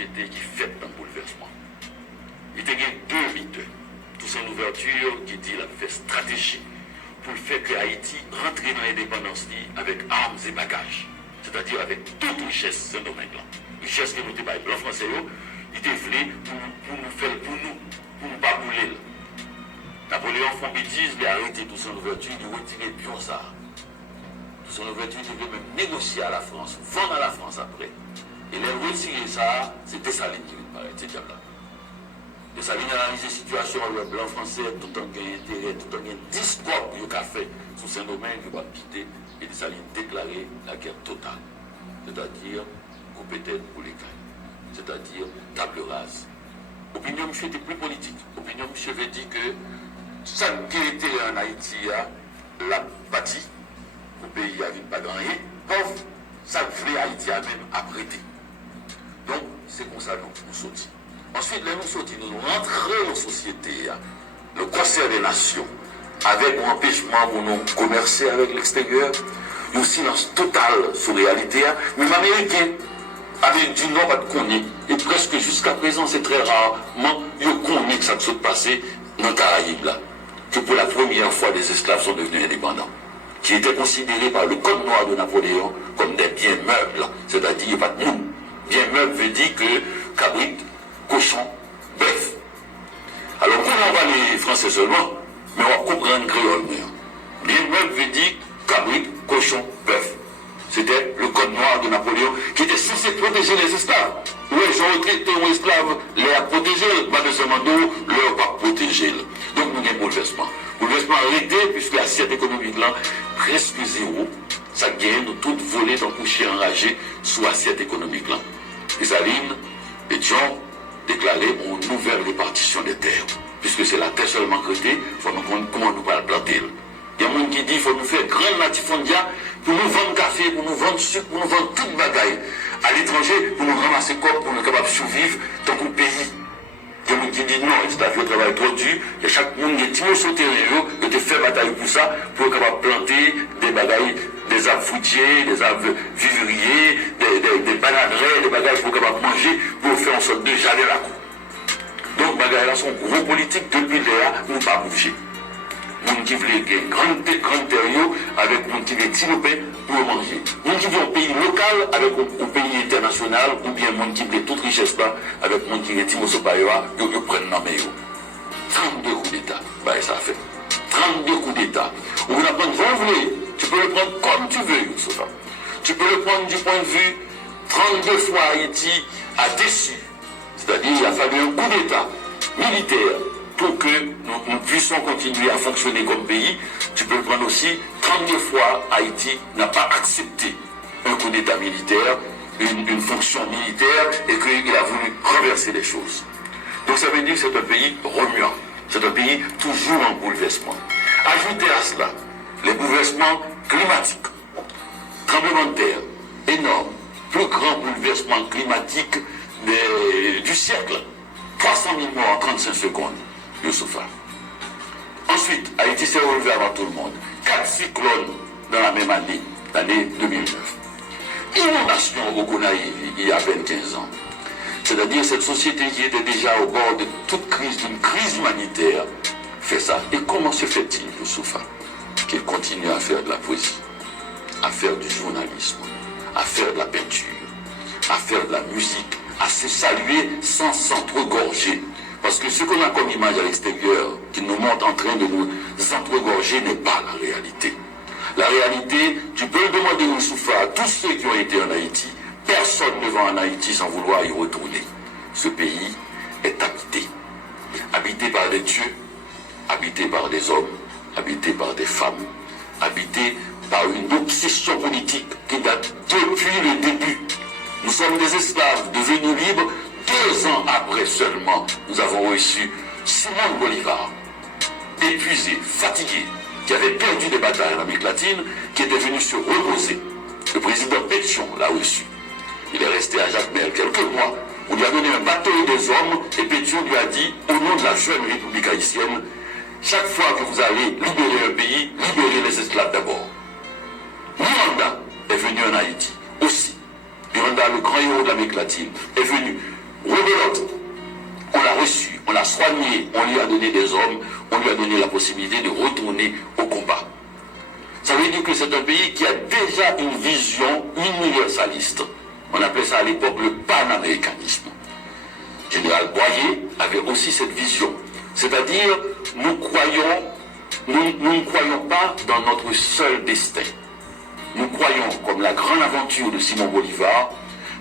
société qui fait un bouleversement. Il y a deux mythes. Tout ça une ouverture qui dit la fait stratégie pour faire que Haïti rentre dans l'indépendance avec armes et bagages. C'est-à-dire avec toute richesse dans ce domaine-là. Richesse que nous avons blanc français, il était venu pour nous faire, pour nous pas bouler. Napoléon fait bêtise, il a arrêté toute son ouverture, il a retiré pion ça. Toute son ouverture, il devait même négocier à la France, vendre à la France après. Et il a retiré ça, c'est Dessalines qui vient paraître, c'est diable-là. Dessalines a analysé la situation, le blanc français, tout en gain intérêt, tout en gain discours qu'il a fait sous Saint-Domingue, il va quitter, et Dessalines déclaré la guerre totale. C'est-à-dire, couper tête pour les cailles. C'est-à-dire, table rase. Opinion monsieur était plus politique. Opinion monsieur veut dire que ça qui était en Haïti, la bâtie, au pays il avait pas gagné, pauvre, ça voulait Haïti a même apprêté. Donc, c'est comme ça que nous sortis. Ensuite, nous sortis, nous rentrons en société, le concert des nations, avec un empêchement pour nous commercer avec l'extérieur, un silence total sur la réalité, même américain, avec du Nord, pas de connaître, et presque jusqu'à présent, c'est très rarement, ils connaissent que ça se passé dans les Caraïbes, là, que pour la première fois, les esclaves sont devenus indépendants, qui étaient considérés par le Code noir de Napoléon comme des biens meubles, c'est-à-dire, il n'y a pas de monde. Bien meuble veut dire que cabrit, cochon, bœuf. Alors, on va les français seulement, mais on va comprendre le créole. Bien meuble veut dire cabrit, cochon, bœuf. C'était le code noir de Napoléon qui était censé protéger les esclaves. Oui, ils ont traité un esclave, les a protégés, pas de seulement d'eau, leur pas protéger. Donc, nous avons un bouleversement. Bouleversement arrêté, puisque l'assiette économique là, presque zéro, ça gagne, nous toutes volées dans coucher enragé sous l'assiette économique là. Dessalines et John déclaraient une nouvelle répartition des terres. Puisque c'est la terre seulement créée, il faut nous comprendre comment nous allons planter. Il y a des gens qui disent qu'il faut nous faire grand latifondia pour nous vendre café, pour nous vendre sucre, pour nous vendre toute bagaille. À l'étranger, pour nous ramasser corps, pour nous capables de survivre dans le pays. Il y a des gens qui disent non, c'est un travail trop dur. Il y a chaque monde qui est tiré sur le terrain, qui fait bataille pour ça, pour être capable de planter des bagailles, des arbres fruitiers, des arbres vivriers, des bananeraies, des bagages pour capable de manger, pour faire en sorte de jaler la cour. Donc, bagailles là sont gros politiques depuis là, nous pas bouger. Moun qui voulait une grande terre avec moun qui veut tirer pour manger. Moun qui veut un pays local avec un pays international, ou bien moun qui veut toute richesse là avec moun qui veut tirer sur Bayoua, ils prennent dans mes 32 coups d'État, bah ça fait. 32 coups d'État. Ou vous l'apprendre, vous voulez, tu peux le prendre comme tu veux, Youssoupha. Tu peux le prendre du point de vue 32 fois Haïti a déçu. C'est-à-dire qu'il a fallu un coup d'État militaire pour que nous puissions continuer à fonctionner comme pays. Tu peux le prendre aussi 32 fois Haïti n'a pas accepté un coup d'État militaire, une fonction militaire, et qu'il a voulu renverser les choses. Donc ça veut dire que c'est un pays remuant. C'est un pays toujours en bouleversement. Ajoutez à cela les bouleversements climatiques, tremblements de terre énormes, plus grand bouleversement climatique du siècle, 300 000 morts en 35 secondes, Youssoupha. Ensuite, Haïti s'est relevé avant tout le monde. 4 cyclones dans la même année, l'année 2009. Inondation au Gonaïve il y a 25 ans. C'est-à-dire cette société qui était déjà au bord de toute crise, d'une crise humanitaire, fait ça. Et comment se fait-il, Youssoupha, qu'il continue à faire de la poésie, à faire du journalisme, à faire de la peinture, à faire de la musique, à se saluer sans s'entregorger? Parce que ce qu'on a comme image à l'extérieur, qui nous montre en train de nous entregorger, n'est pas la réalité. La réalité, tu peux le demander au Youssoupha à tous ceux qui ont été en Haïti. Personne ne va en Haïti sans vouloir y retourner. Ce pays est habité. Habité par des dieux, habité par des hommes, habité par des femmes, habité par une obsession politique qui date depuis le début. Nous sommes des esclaves devenus libres 2 ans après seulement. Nous avons reçu Simon Bolivar, épuisé, fatigué, qui avait perdu des batailles en Amérique latine, qui était venu se reposer. Le président Pétion l'a reçu. Il est resté à Jacmel quelques mois. On lui a donné un bateau et des hommes, et Pétion lui a dit, au nom de la jeune République haïtienne, chaque fois que vous allez libérer un pays, libérez les esclaves d'abord. Miranda est venu en Haïti aussi. Miranda, le grand héros de l'Amérique latine, est venu soigné, on lui a donné des hommes, on lui a donné la possibilité de retourner au combat. Ça veut dire que c'est un pays qui a déjà une vision universaliste. On appelait ça à l'époque le panaméricanisme. Général Boyer avait aussi cette vision. C'est-à-dire, nous ne croyons pas dans notre seul destin. Nous croyons, comme la grande aventure de Simon Bolivar,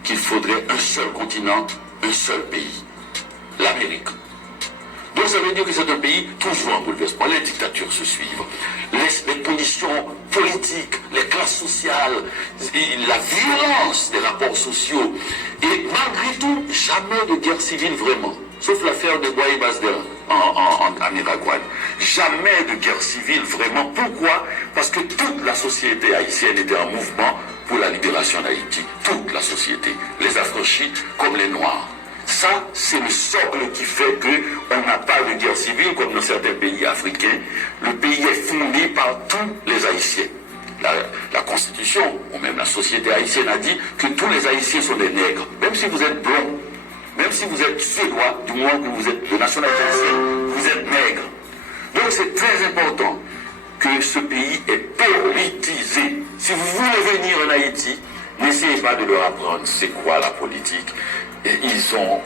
qu'il faudrait un seul continent, un seul pays, l'Amérique. Donc ça veut dire que c'est un pays toujours en bouleversement. Les dictatures se suivent, les conditions politiques, les classes sociales, la violence des rapports sociaux. Et malgré tout, jamais de guerre civile vraiment. Sauf l'affaire de Boye Basder en Iraguaï. Jamais de guerre civile vraiment. Pourquoi? Parce que toute la société haïtienne était en mouvement pour la libération d'Haïti. Toute la société. Les affranchis comme les noirs. Ça, c'est le socle qui fait qu'on n'a pas de guerre civile comme dans certains pays africains. Le pays est fondé par tous les Haïtiens. La Constitution, ou même la société haïtienne a dit que tous les Haïtiens sont des nègres. Même si vous êtes blond, même si vous êtes suédois, du moment que vous êtes de nationalité haïtienne, vous êtes nègre. Donc c'est très important que ce pays est politisé. Si vous voulez venir en Haïti, n'essayez pas de leur apprendre c'est quoi la politique. Et ils ont